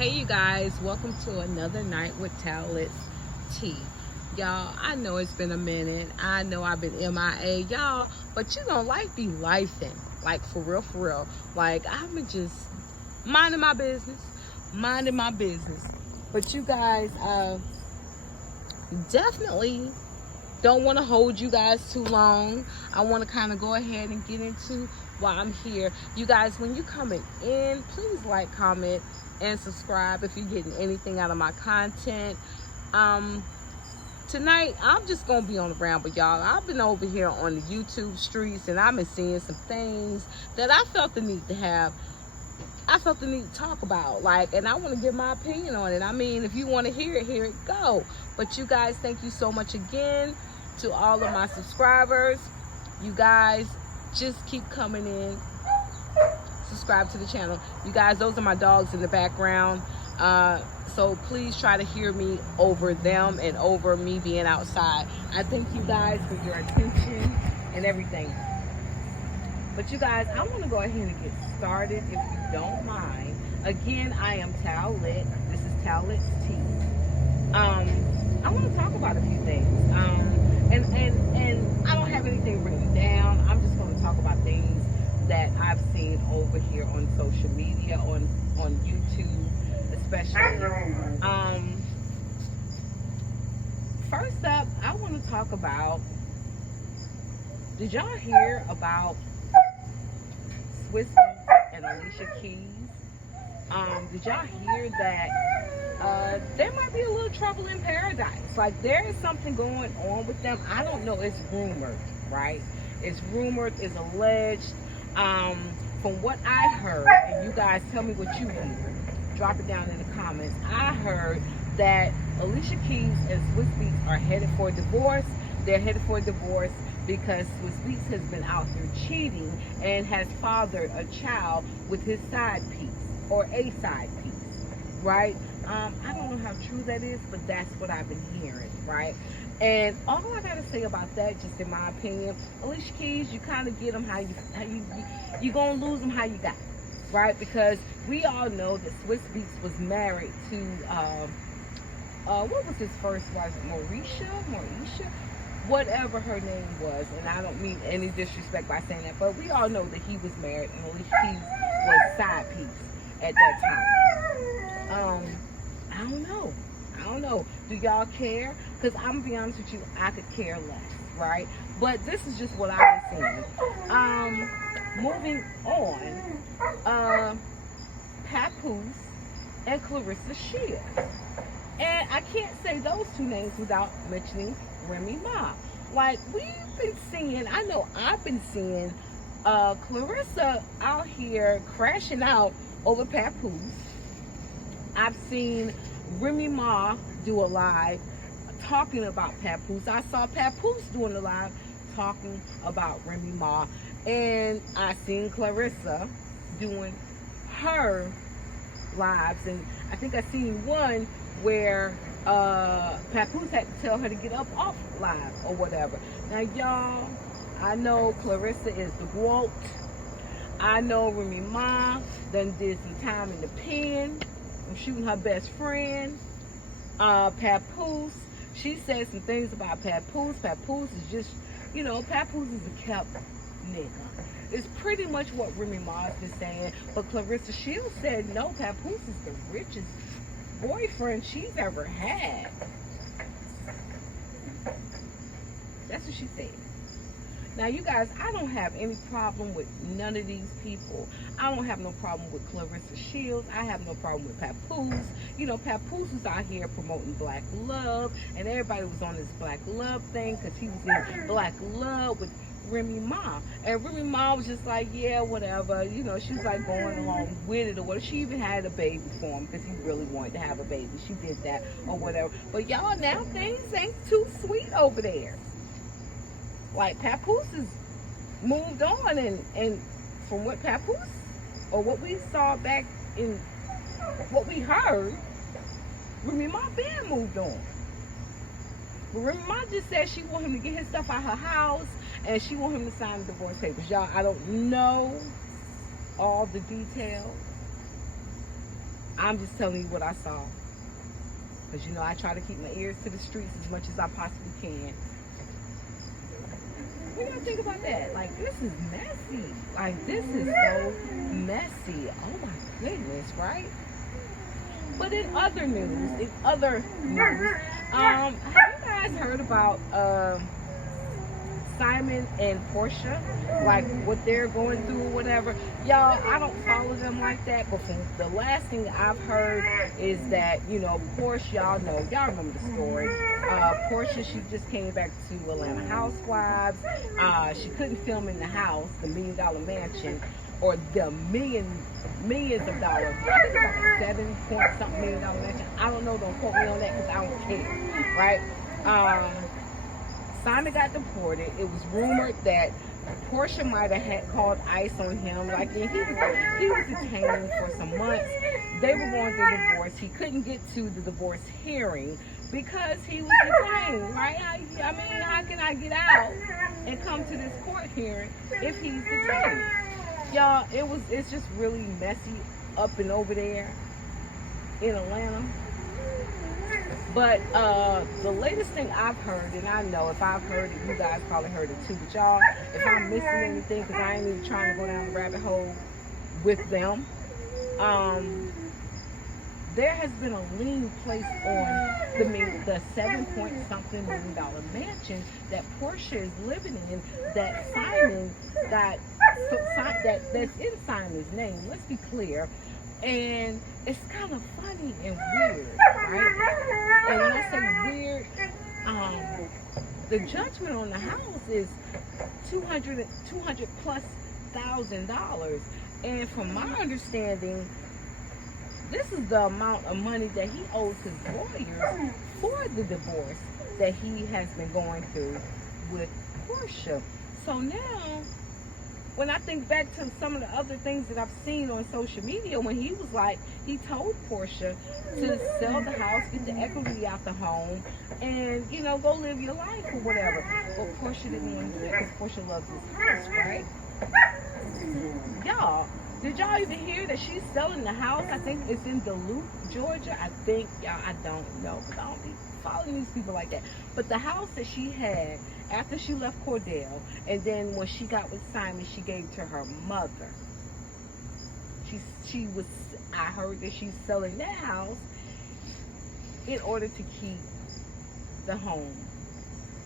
Hey you guys, welcome to another night with Talentless T. Y'all, I know it's been a minute. I know I've been MIA, y'all, but you know, life be lifing. Like for real, for real. Like I've been just minding my business. But you guys, definitely don't want to hold you guys too long. I want to kind of go ahead and get into why I'm here. You guys, when you coming in, please like, comment, and subscribe if you're getting anything out of my content. Tonight I'm just gonna be on the ramble, y'all. I've been over here on the YouTube streets and I've been seeing some things that I felt the need to talk about, like, and I want to give my opinion on it. I mean, if you want to hear it, go. But you guys, thank you so much again to all of my subscribers. You guys just keep coming in. Subscribe to the channel. You guys, those are my dogs in the background. So please try to hear me over them and over me being outside. I thank you guys for your attention and everything. But you guys, I want to go ahead and get started if you don't mind. Again, I am Tal-Lit. This is Talentless T. I want to talk about a few things. And I don't have anything written down. I'm just going to talk about things that I've seen over here on social media, on YouTube especially. First up, I want to talk about, did y'all hear about Swizz Beatz and Alicia Keys? Did y'all hear that there might be a little trouble in paradise? Like, there is something going on with them. I don't know. It's rumored, right? It's rumored, it's alleged. From what I heard, and you guys tell me what you hear, drop it down in the comments. I heard that Alicia Keys and Swizz Beatz are headed for a divorce. They're headed for a divorce because Swizz Beatz has been out here cheating and has fathered a child with his side piece, or a side piece, right? I don't know how true that is, but that's what I've been hearing, right? And all I gotta say about that, just in my opinion, Alicia Keys, you kind of get them how you gonna lose them how you got, right? Because we all know that Swizz Beatz was married to what was his first wife, Moesha, whatever her name was, and I don't mean any disrespect by saying that, but we all know that he was married and Alicia Keys was side piece at that time. I don't know. Do y'all care? Because I'm gonna be honest with you, I could care less, right? But this is just what I've been seeing. Moving on, Papoose and Claressa Shields. And I can't say those two names without mentioning Remy Ma. Like, I've been seeing Claressa out here crashing out over Papoose. I've seen Remy Ma do a live talking about Papoose. I saw Papoose doing a live talking about Remy Ma. And I seen Claressa doing her lives. And I think I seen one where Papoose had to tell her to get up off live or whatever. Now, y'all, I know Claressa is the GOAT. I know Remy Ma done did some time in the pen. I'm shooting her best friend. Papoose, she said some things about Papoose. Papoose is just, Papoose is a kept nigga. It's pretty much what Remy Ma has been saying. But Claressa Shields said, no, Papoose is the richest boyfriend she's ever had. That's what she said. Now, you guys, I don't have any problem with none of these people. I don't have no problem with Claressa Shields. I have no problem with Papoose. Papoose was out here promoting black love, and everybody was on this black love thing because he was in black love with Remy Ma. And Remy Ma was just like, yeah, whatever. She was like going along with it or whatever. She even had a baby for him because he really wanted to have a baby. She did that or whatever. But y'all, now things ain't too sweet over there. Like, Papoose has moved on, and from what Papoose, or what we saw back in what we heard, Remy Ma been moved on. But Remy Ma just said she want him to get his stuff out her house, and she want him to sign the divorce papers. Y'all, I don't know all the details. I'm just telling you what I saw. Because, you know, I try to keep my ears to the streets as much as I possibly can. What do y'all think about that? Like, this is messy. Like, this is so messy. Oh, my goodness, right? But in other news, have you guys heard about Simon and Portia, like what they're going through or whatever? Y'all, I don't follow them like that, but from the last thing I've heard is that, you know, Portia, y'all remember the story. Portia, she just came back to Atlanta Housewives. She couldn't film in the house, the $1 Million Mansion, or the millions of dollars. I think it's like a 7-point-something $1 million mansion. I don't know, don't quote me on that because I don't care, right? Simon got deported. It was rumored that Portia might have had called ICE on him. Like, and he was detained for some months. They were going through divorce. He couldn't get to the divorce hearing because he was detained, right? I mean, how can I get out and come to this court hearing if he's detained? Y'all, it's just really messy up and over there in Atlanta. But the latest thing I've heard, and I know if I've heard it, you guys probably heard it too, but y'all, if I'm missing anything, because I ain't even trying to go down the rabbit hole with them, there has been a lien placed on the 7-point-something $1 million mansion that Portia is living in, that Simon got, that's in Simon's name. Let's be clear. And it's kind of funny and weird, right? And when I say weird, the judgment on the house is $200 plus $1,000. And from my understanding, this is the amount of money that he owes his lawyers for the divorce that he has been going through with Portia. So now, when I think back to some of the other things that I've seen on social media, when he was like, he told Portia to sell the house, get the equity out the home, and, you know, go live your life or whatever. But Portia didn't want to do it because Portia loves his house, right? Y'all, did y'all even hear that she's selling the house? I think it's in Duluth, Georgia. I think, y'all, I don't know, because I don't be following these people like that. But the house that she had after she left Cordell, and then when she got with Simon, she gave to her mother. I heard that she's selling that house in order to keep the home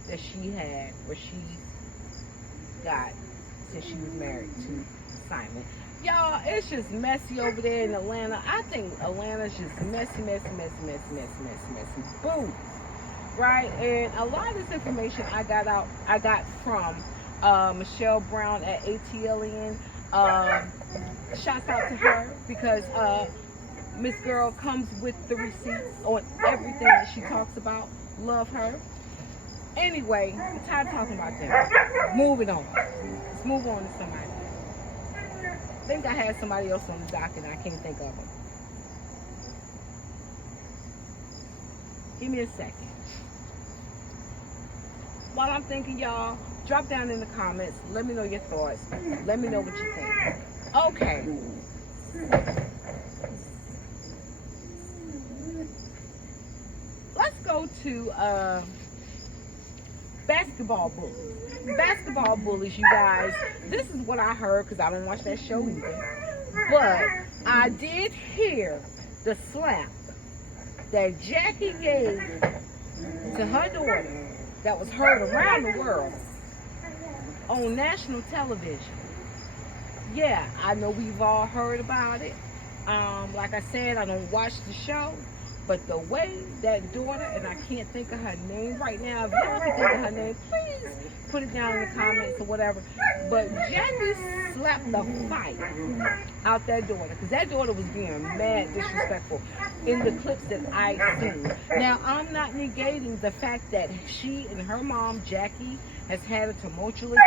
that she had, or she got since she was married to Simon. Y'all, it's just messy over there in Atlanta. I think Atlanta's just messy. Boom. Right? And a lot of this information I got from Michelle Brown at ATLN. Shouts out to her because Miss Girl comes with the receipts on everything that she talks about. Love her. Anyway, I'm tired of talking about them. Moving on. Let's move on to somebody. I think I had somebody else on the docket and I can't think of them. Give me a second. While I'm thinking, y'all, drop down in the comments. Let me know your thoughts. Let me know what you think. Okay. Let's go to basketball bullies. Basketball bullies, you guys. This is what I heard because I don't watch that show either. But I did hear the slap that Jackie gave to her daughter that was heard around the world on national television. Yeah, I know we've all heard about it. Like I said, I don't watch the show, but the way that daughter, and I can't think of her name right now, if y'all can think of her name, please put it down in the comments or whatever. But Jackie slapped the fight out that daughter, because that daughter was being mad disrespectful in the clips that I seen. Now, I'm not negating the fact that she and her mom, Jackie, has had a tumultuous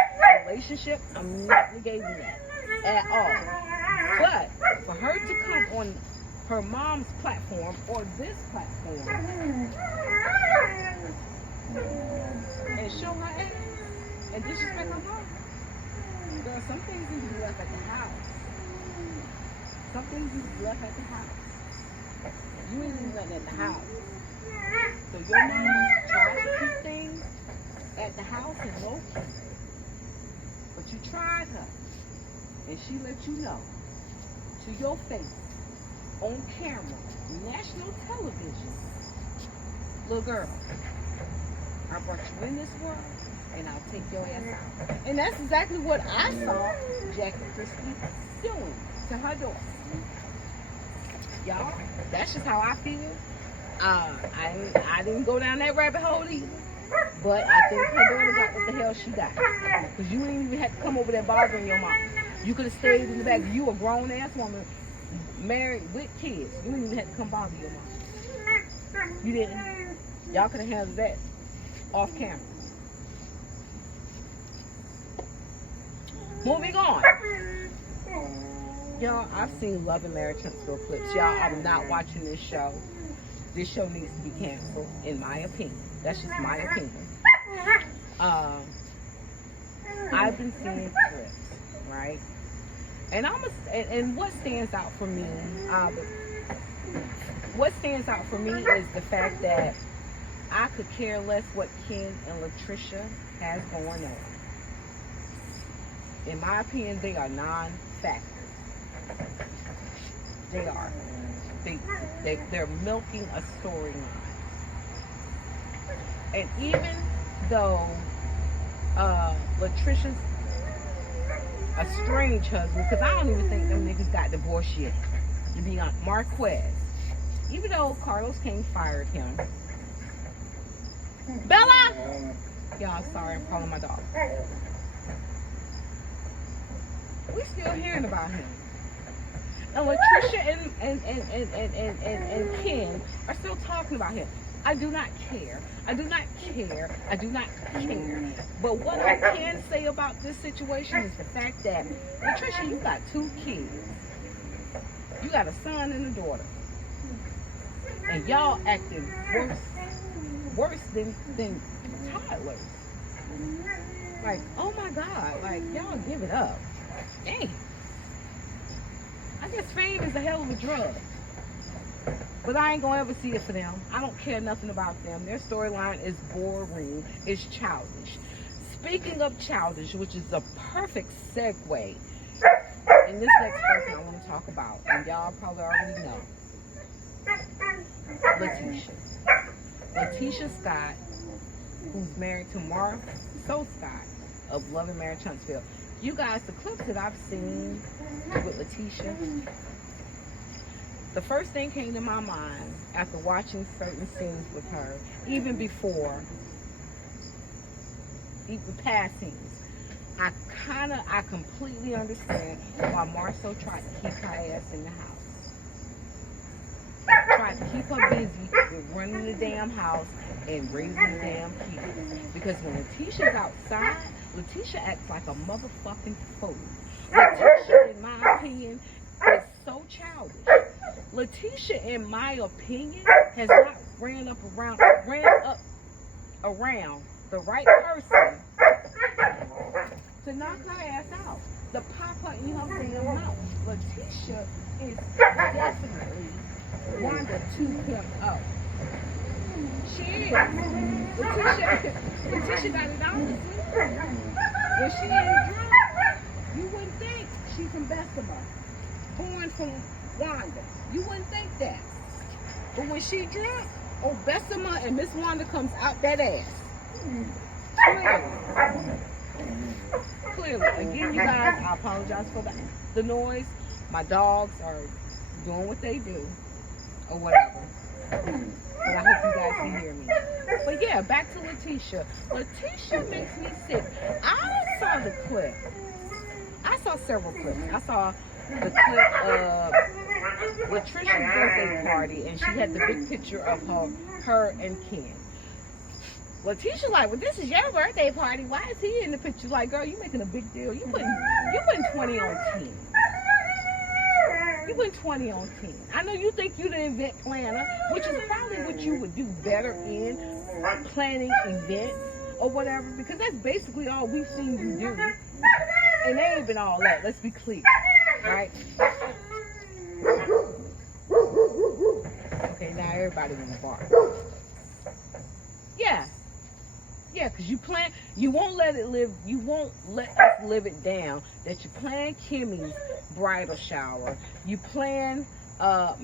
relationship. I'm not negating that at all. But for her to come on her mom's platform or this platform and show her ass and disrespect her mom, there are some things need to be left at the house. Some things need to be left at the house. You ain't even nothing at the house. So your mama tried to keep things at the house and low key. But you tried her. And she let you know to your face, on camera, national television, little girl, I brought you in this world and I'll take your ass out. And that's exactly what I saw Jackie Christie doing to her daughter. Y'all, that's just how I feel. I didn't go down that rabbit hole either. But I think her daughter got what the hell she got. Because you didn't even have to come over there bothering your mom. You could have stayed in the back. You a grown ass woman, married with kids. You didn't even have to come bother your mom. You didn't. Y'all could have handled that off camera. Moving on. Y'all, I've seen Love and Marriage Huntsville clips. Y'all, I'm not watching this show. This show needs to be canceled, in my opinion. That's just my opinion. I've been seeing clips, right? And what stands out for me? What stands out for me is the fact that I could care less what Ken and Latricia has going on. In my opinion, they are non-factors. They are. They're milking a storyline. And even though Latricia's a strange husband, because I don't even think them niggas got divorced yet. To be honest, Marquez. Even though Carlos King fired him. Bella! Y'all, sorry, I'm calling my dog. We still hearing about him. And Latricia and Ken are still talking about him. I do not care. I do not care. I do not care. But what I can say about this situation is the fact that, Latricia, you got 2 kids. You got a son and a daughter. And y'all acting worse than toddlers. Like, oh my God, like, y'all give it up. Dang. I guess fame is a hell of a drug. But I ain't gonna ever see it for them. I don't care nothing about them. Their storyline is boring. It's childish. Speaking of childish, which is a perfect segue in this next person I want to talk about, and y'all probably already know, Letitia Scott, who's married to Mark Scott of Love and Marriage Huntsville. You guys, the clips that I've seen with Letitia, the first thing came to my mind after watching certain scenes with her, even before, even past scenes, I completely understand why Marcel tried to keep her ass in the house. Tried to keep her busy with running the damn house and raising the damn kids. Because when Letitia's outside, Letitia acts like a motherfucking fool. Letitia, in my opinion, is so childish. Letitia, in my opinion, has not ran up around the right person to knock her ass out, to pop her in her damn mouth. Letitia is definitely Wanda 2.0. She is. Letitia got it out. When she ain't drunk, you wouldn't think she's from Bessemer, born from Wanda. You wouldn't think that. But when she drunk, oh, Bessemer and Miss Wanda comes out that ass. Clearly. Again, you guys, I apologize for the noise. My dogs are doing what they do, or whatever. But I hope you guys can hear me. But yeah, back to Letitia. Letitia makes me sick. I saw the clip. I saw several clips. I saw the clip of Latricia's birthday party, and she had the big picture of her and Ken. Letitia's like, well, this is your birthday party. Why is he in the picture? Like, girl, you making a big deal. You putting 20 on 10. You went 20 on 10. I know you think you're the event planner, which is probably what you would do better in planning events or whatever, because that's basically all we've seen you do. And they ain't been all that, let's be clear, right? now everybody in the bar. Yeah. Yeah, because you won't let us live it down that you plan Kimmy's bridal shower. You plan but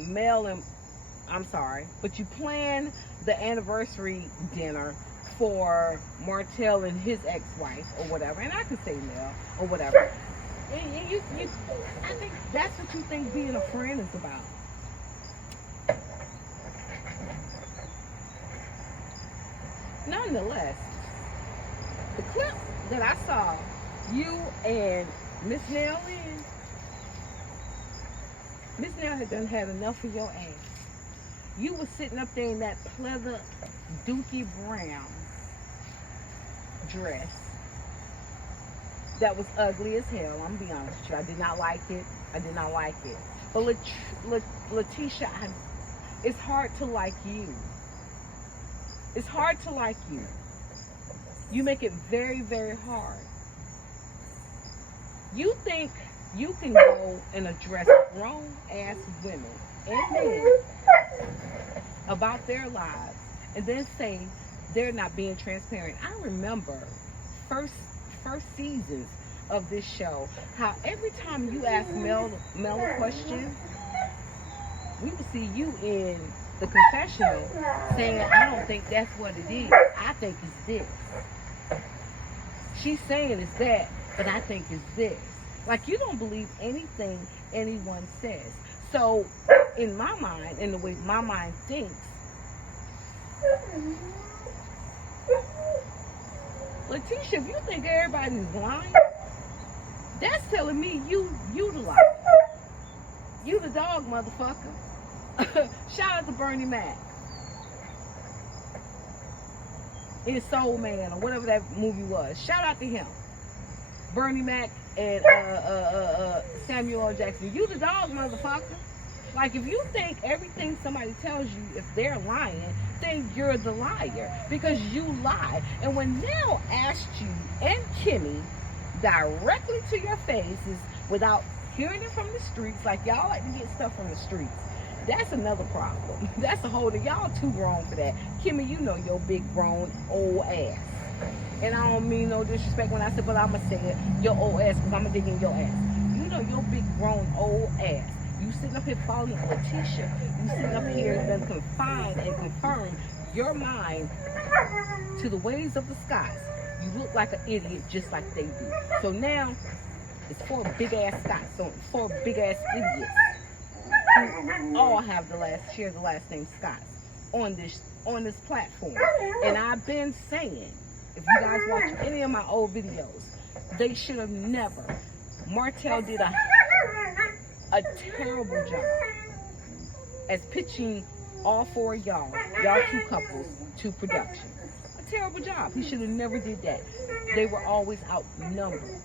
you plan the anniversary dinner for Martell and his ex-wife or whatever. And I can say Mel or whatever. And I think that's what you think being a friend is about. Nonetheless, the clip that I saw you and Miss Nell in, Miss Nell had done had enough of your ass. You was sitting up there in that pleather Dookie Brown dress that was ugly as hell. I'm gonna be honest with you. I did not like it. But Letitia, it's hard to like you. It's hard to like you. You make it very, very hard. You think you can go and address grown-ass women and men about their lives and then say they're not being transparent. I remember first seasons of this show, how every time you ask Mel a question, we would see you in the confessional saying, I don't think that's what it is. I think it's this. She's saying it's that, but I think it's this. Like, you don't believe anything anyone says. So, in my mind, in the way my mind thinks, Letitia, if you think everybody's lying, that's telling me you the liar. You the dog, motherfucker. Shout out to Bernie Mac in Soul Man or whatever that movie was. Shout out to him. Bernie Mac and Samuel L. Jackson. You the dog, motherfucker. Like, if you think everything somebody tells you, if they're lying, then you're the liar because you lie. And when Nell asked you and Kimmy directly to your faces without hearing it from the streets, like y'all like to get stuff from the streets, that's another problem. That's a whole thing. Y'all too grown for that. Kimmy, you know your big grown old ass. And I don't mean no disrespect when I say, but I'ma say it, your old ass, because I'ma dig in your ass. You know your big grown old ass. You sitting up here following Letitia. You sitting up here and confine and confirm your mind to the ways of the skies. You look like an idiot just like they do. So now it's four big ass Scots, so four big ass idiots who all have share the last name Scott on this platform. And I've been saying, if you guys watch any of my old videos, they should have never. Martell did a terrible job as pitching all four of y'all two couples to production. A terrible job. He should have never did that. They were always outnumbered.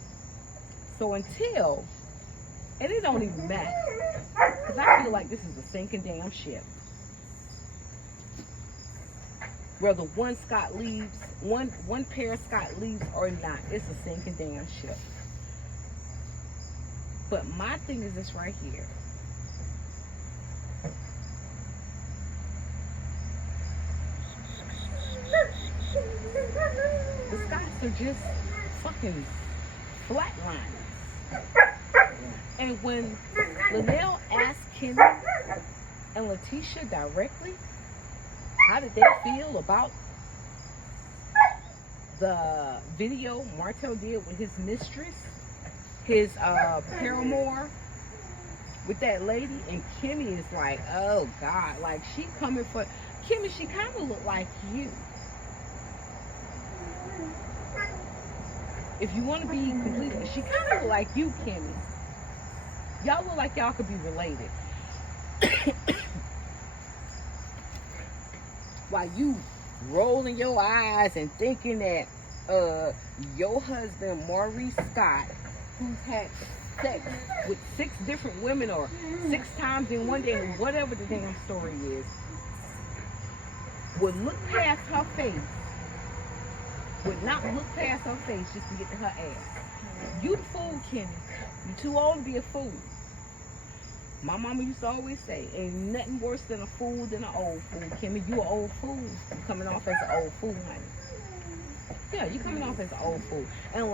So until, and it don't even matter, because I feel like this is a sinking damn ship. Whether one pair of Scott leaves or not, it's a sinking damn ship. But my thing is this right here. The Scots are just fucking flatliners. And when Linnell asked Kenny and Letitia directly, how did they feel about the video Martell did with his mistress, his paramour, with that lady? And Kimmy is like, oh God, like she coming for Kimmy. She kind of looked like you. If you want to be completely, she kind of looked like you, Kimmy. Y'all look like y'all could be related. While you rolling your eyes and thinking that your husband, Maurice Scott, who's had sex with 6 different women or 6 times in one day, whatever the damn story is, would look past her face, would not look past her face just to get to her ass. You the fool, Kenny. You're too old to be a fool. My mama used to always say, ain't nothing worse than a fool than an old fool. Kimmy, you an old fool. You coming off as an old fool, honey. Yeah, you coming off as an old fool. And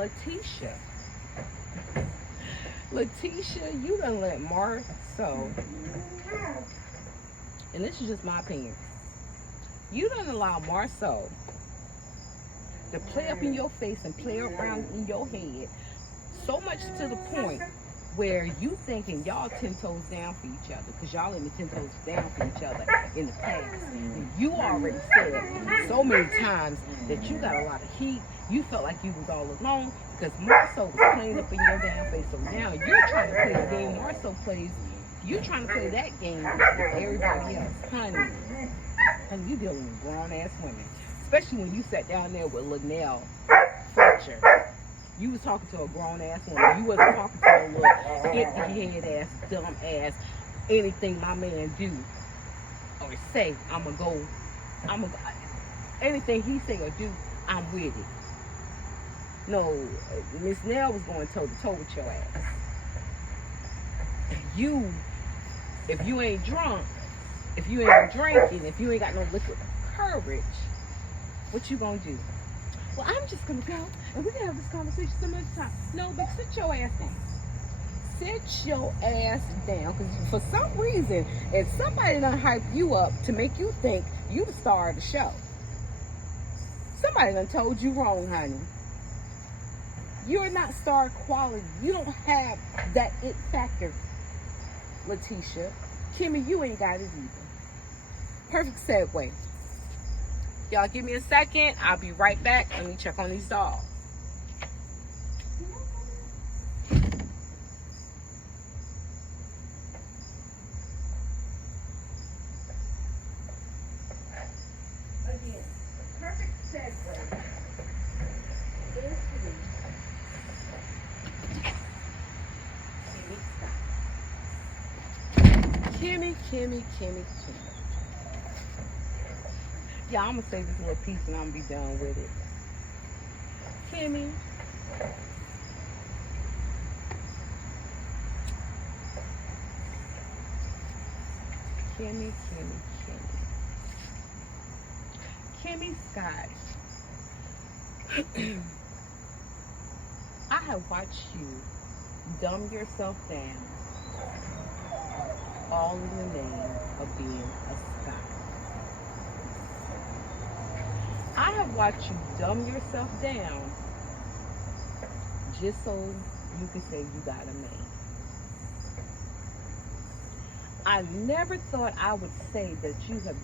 Letitia, you done let Marceau, and this is just my opinion, you done allow Marceau to play up in your face and play around in your head so much to the point where you thinking y'all 10 toes down for each other, because y'all in the 10 toes down for each other in the past. And you already said so many times that you got a lot of heat. You felt like you was all alone because Marceau was playing up in your damn face. So now you're trying to play the game Marceau plays. You're trying to play that game with everybody else. Honey, you dealing with grown ass women. Especially when you sat down there with Linnell Fletcher. You was talking to a grown ass woman. You wasn't talking to a little empty head ass, dumb ass, anything my man do or say, anything he say or do, I'm with it. No, Miss Nell was going toe to toe with your ass. If you ain't drunk, if you ain't drinking, if you ain't got no liquid courage, what you gonna do? Well, I'm just gonna go and we can have this conversation some other time. No, but sit your ass down. Sit your ass down, because for some reason, if somebody done hype you up to make you think you the star of the show, somebody done told you wrong, honey. You're not star quality. You don't have that it factor, Letitia. Kimmy, you ain't got it either. Perfect segue. Y'all give me a second. I'll be right back. Let me check on these dogs. Again, perfect segue. Kimmy. Yeah, I'm gonna save this little piece and I'm gonna be done with it. Kimmy. Kimmy Scott. I have watched you dumb yourself down all in the name of being a Scott. I have watched you dumb yourself down just so you can say you got a man. I never thought I would say that you have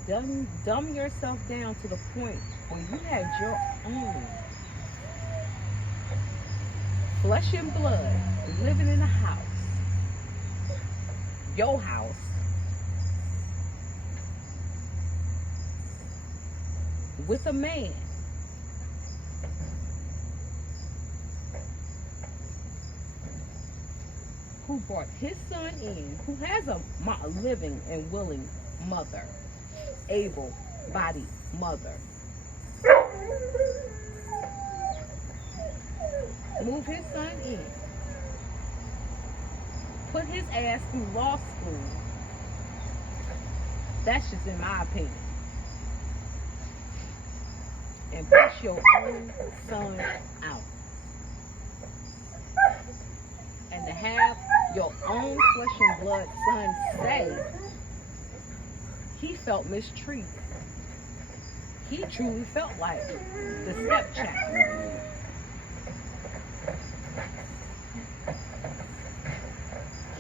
dumbed yourself down to the point where you had your own flesh and blood living in a house, your house, with a man who brought his son in, who has a living and willing mother, able-bodied mother. Move his son in, put his ass through law school. That's just in my opinion. And push your own son out. And to have your own flesh and blood son say he felt mistreated. He truly felt like the stepchild.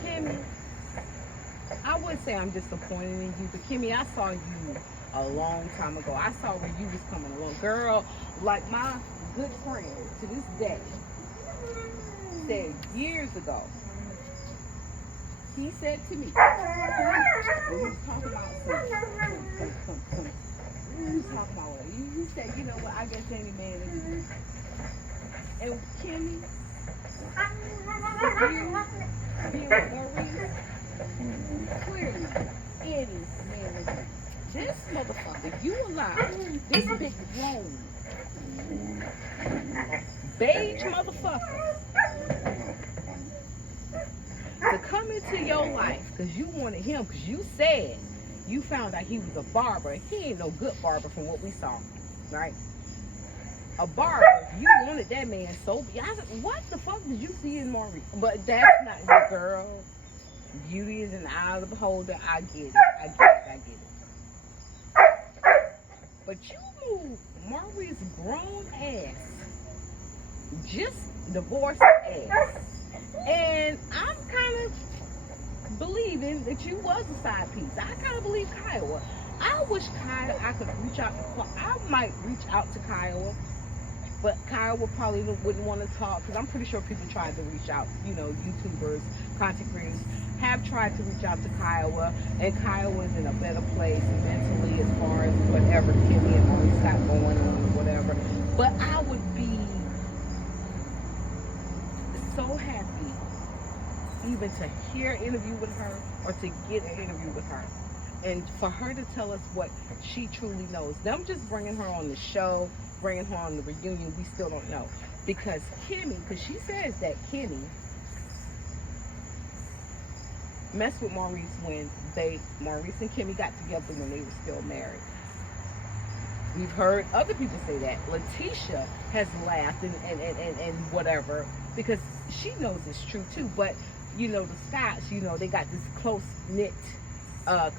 Kimmy, I would say I'm disappointed in you, but Kimmy, I saw you a long time ago. I saw where you was coming along. Girl, like my good friend to this day said years ago, he said to me, when he was talking about he said, you know what, I guess any man is good. And Kimmy, being with Maurice, clearly any man is good. This motherfucker, you allow this big grown beige motherfucker to come come into your life because you wanted him, because you said you found out he was a barber. He ain't no good barber from what we saw, right? A barber, you wanted that man so bad. What the fuck did you see in Maurice? But that's not your girl. Beauty is in the eye of the beholder. I get it. I get it. But you moved Maurice's grown ass, just divorced ass. And I'm kind of believing that you was a side piece. I kind of believe Kiowa. I wish I could reach out to, I might reach out to Kiowa, but Kiowa probably wouldn't want to talk, because I'm pretty sure people tried to reach out, you know, YouTubers, content creators have tried to reach out to Kiowa, and Kiowa's in a better place mentally as far as whatever Kimmy and Maurice got going on or whatever. But I would be so happy even to hear an interview with her or to get an interview with her, and for her to tell us what she truly knows. Them just bringing her on the show, bringing her on the reunion, we still don't know. Because Kimmy, because she says that Kimmy messed with Maurice when Maurice and Kimmy got together when they were still married. We've heard other people say that. Letitia has laughed and whatever, because she knows it's true too. But, you know, the Scotts, you know, they got this close-knit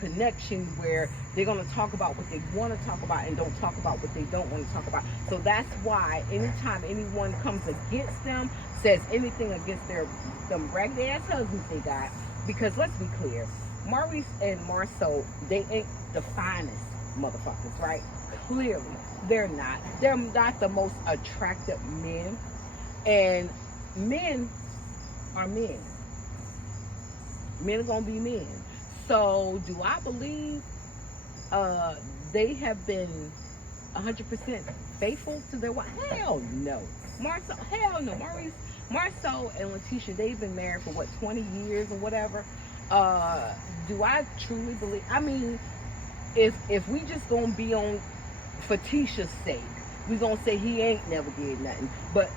connection where they're going to talk about what they want to talk about and don't talk about what they don't want to talk about. So that's why anytime anyone comes against them, says anything against them ragged ass husbands they got, because let's be clear, Maurice and Marceau, they ain't the finest motherfuckers, right? Clearly, they're not. They're not the most attractive men, and men are men. Men are gonna be men. So, do I believe they have been 100% faithful to their wife? Hell no. Hell no. Marceau and Letitia, they've been married for what, 20 years or whatever. Do I truly believe? I mean, if we just gonna be on for Tisha's sake, we gonna say he ain't never did nothing. But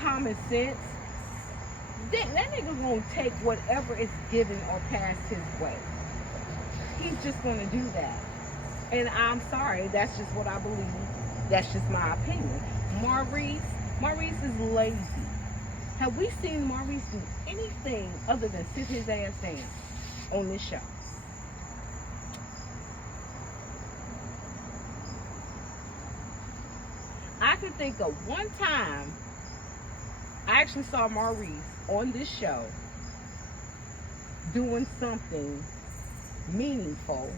common sense, that nigga gonna take whatever is given or passed his way. He's just gonna do that. And I'm sorry, that's just what I believe. That's just my opinion. Maurice is lazy. Have we seen Maurice do anything other than sit his ass down on this show? I can think of one time I actually saw Maurice on this show doing something meaningful,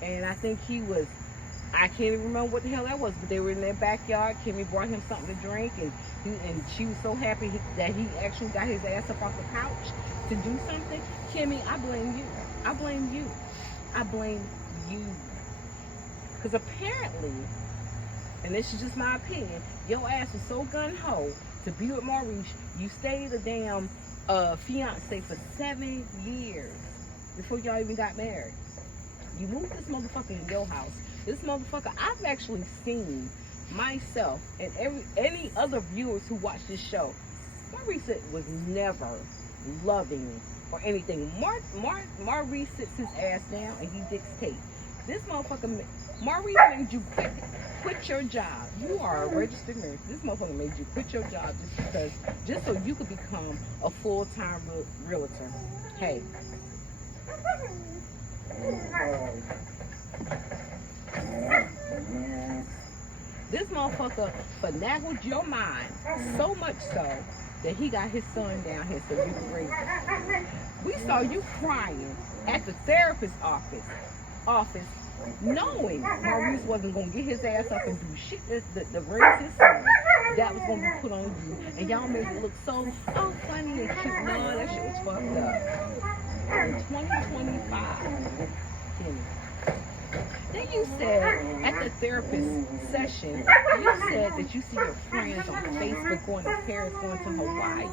and I think I can't even remember what the hell that was, but they were in their backyard. Kimmy brought him something to drink, and she was so happy that he actually got his ass up off the couch to do something. Kimmy, I blame you. I blame you. I blame you. Because apparently, and this is just my opinion, your ass was so gun-ho to be with Maurice, you stayed a damn fiance for 7 years before y'all even got married. You moved this motherfucker in your house. This motherfucker, I've actually seen myself and any other viewers who watch this show, Maurice was never loving or anything. Maurice sits his ass down and he dictates. This motherfucker, Maurice made you quit your job. You are a registered nurse. This motherfucker made you quit your job just so you could become a full-time realtor. Hey. This motherfucker finagled your mind so much so that he got his son down here so you can raise him. We saw you crying at the therapist's office, knowing Maurice wasn't going to get his ass up and do shit to raise his son. That was going to be put on you. And y'all made it look so funny and cute. No, that shit was fucked up. In 2025, Kenny. Then you said at the therapist session, you said that you see your friends on Facebook going to Paris, going to Hawaii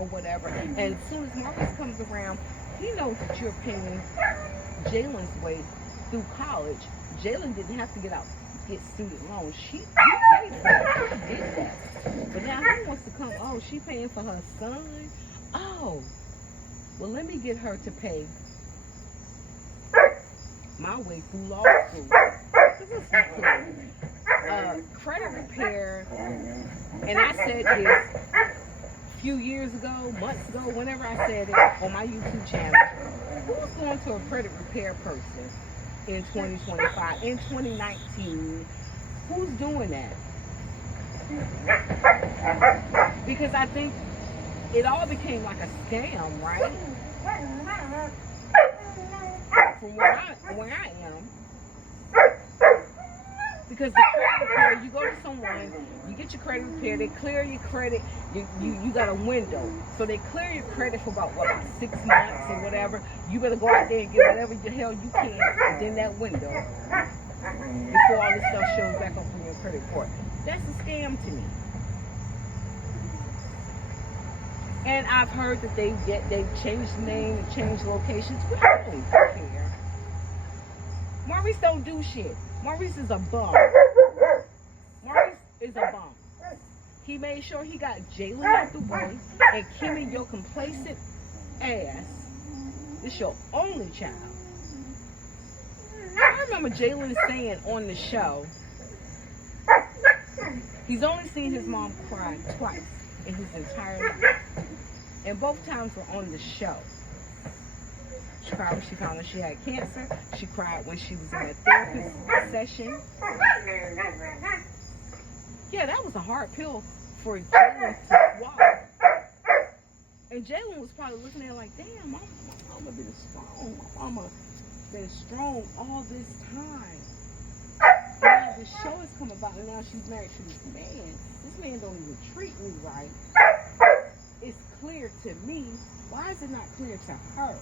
or whatever. And as soon as Maurice comes around, he knows that you're paying Jalen's way through college. Jalen didn't have to get student loans. She paid for it. She did that. But now he wants to come, she paying for her son? Oh, Well, let me get her to pay my way through law school. This is so cool. Credit repair, and I said this a few years ago, months ago, whenever I said it on my YouTube channel. Who's going to a credit repair person in 2025, in 2019? Who's doing that? Because I think it all became like a scam, right? From where I am. Because the credit repair, you go to someone, you get your credit repair, they clear your credit, you got a window. So they clear your credit for about 6 months or whatever. You better go out there and get whatever the hell you can within that window before all this stuff shows back up on your credit report. That's a scam to me. And I've heard that they've changed the name, changed locations. We don't care. Maurice don't do shit. Maurice is a bum. Maurice is a bum. He made sure he got Jalen out the way, and Kimmy, your complacent ass, is your only child. I remember Jalen saying on the show, he's only seen his mom cry twice in his entire life. And both times were on the show. She cried when she found out she had cancer. She cried when she was in a therapist session. Yeah, that was a hard pill for Jalen to swallow. And Jalen was probably looking at it like, damn, my mama been strong. My mama been strong all this time. And now this show has come about, and now she's married to this man. This man don't even treat me right. It's clear to me. Why is it not clear to her?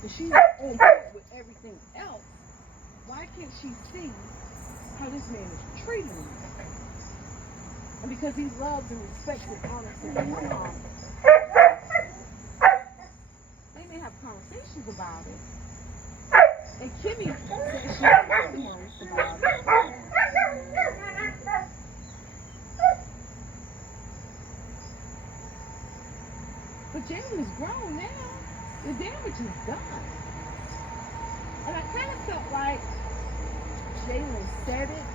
If she's on board with everything else, why can't she see how this man is treating her? And because he loves and respects and honors his mom, they may have conversations about it. And Kimmy said she talked to Maurice about it. But Jalen is grown now. The damage is done. And I kind of felt like Jalen said it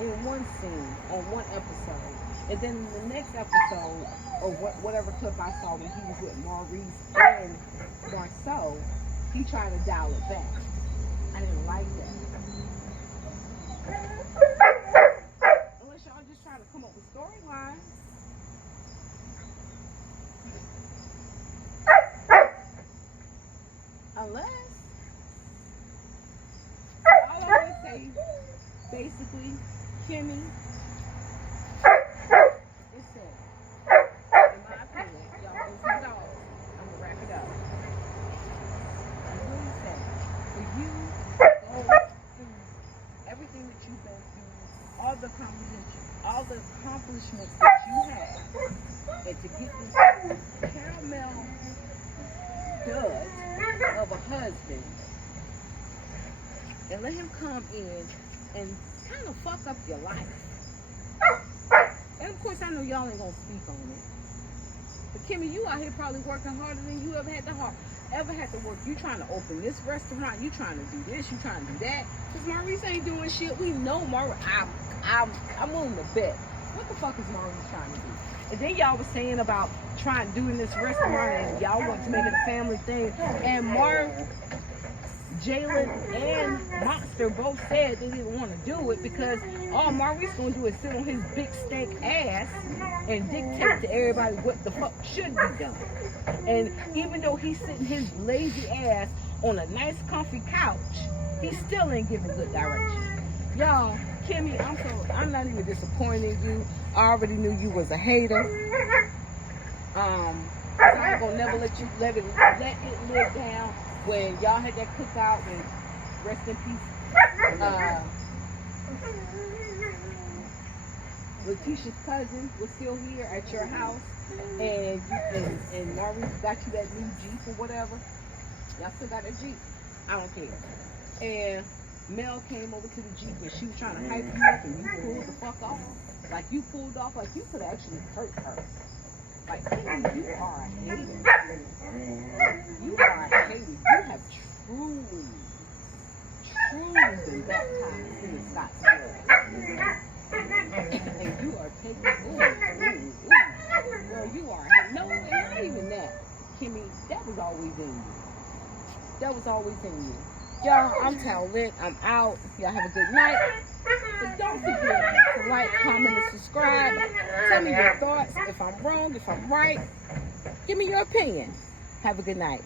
in one scene, on one episode. And then in the next episode, or whatever clip I saw when he was with Maurice and Marceau, he tried to dial it back. I didn't like that. Unless y'all just trying to come up with storylines. Unless, all I want to say, basically, Kimmy, it said, in my opinion, y'all know some dogs, I'm going to wrap it up. I really say, for you to go through everything that you've been through, all the accomplishments that you have, and to get this caramel dud of a husband and let him come in and kind of fuck up your life. And of course I know y'all ain't gonna speak on it, but Kimmy, you out here probably working harder than you ever had to work. You trying to open this restaurant, you trying to do this, you trying to do that, because Maurice ain't doing shit. We know Maurice. I'm willing to bet. What the fuck is Maurice trying to do? And then y'all was saying about doing this restaurant, and y'all want to make it a family thing. And Jalen and Monster both said they didn't want to do it because all Maurice gonna do is sit on his big stank ass and dictate to everybody what the fuck should be done. And even though he's sitting his lazy ass on a nice comfy couch, he still ain't giving good direction. Y'all, Kimmy, I'm not even disappointed in you. I already knew you was a hater. I ain't gonna never let it live down. When y'all had that cookout, and rest in peace, Letitia's cousin was still here at your house, and Maurice got you that new Jeep or whatever. Y'all still got that Jeep? I don't care. And Mel came over to the Jeep and she was trying to hype you up, and you pulled the fuck off. Like you pulled off like you could actually hurt her. Like, you are a hater. And you are taking, Girl, you are. No, it's not even that. Kimmy, that was always in you. That was always in you. Y'all, I'm Talent. I'm out. Y'all have a good night. But don't forget to like, comment, and subscribe. Tell me your thoughts. If I'm wrong, if I'm right. Give me your opinion. Have a good night.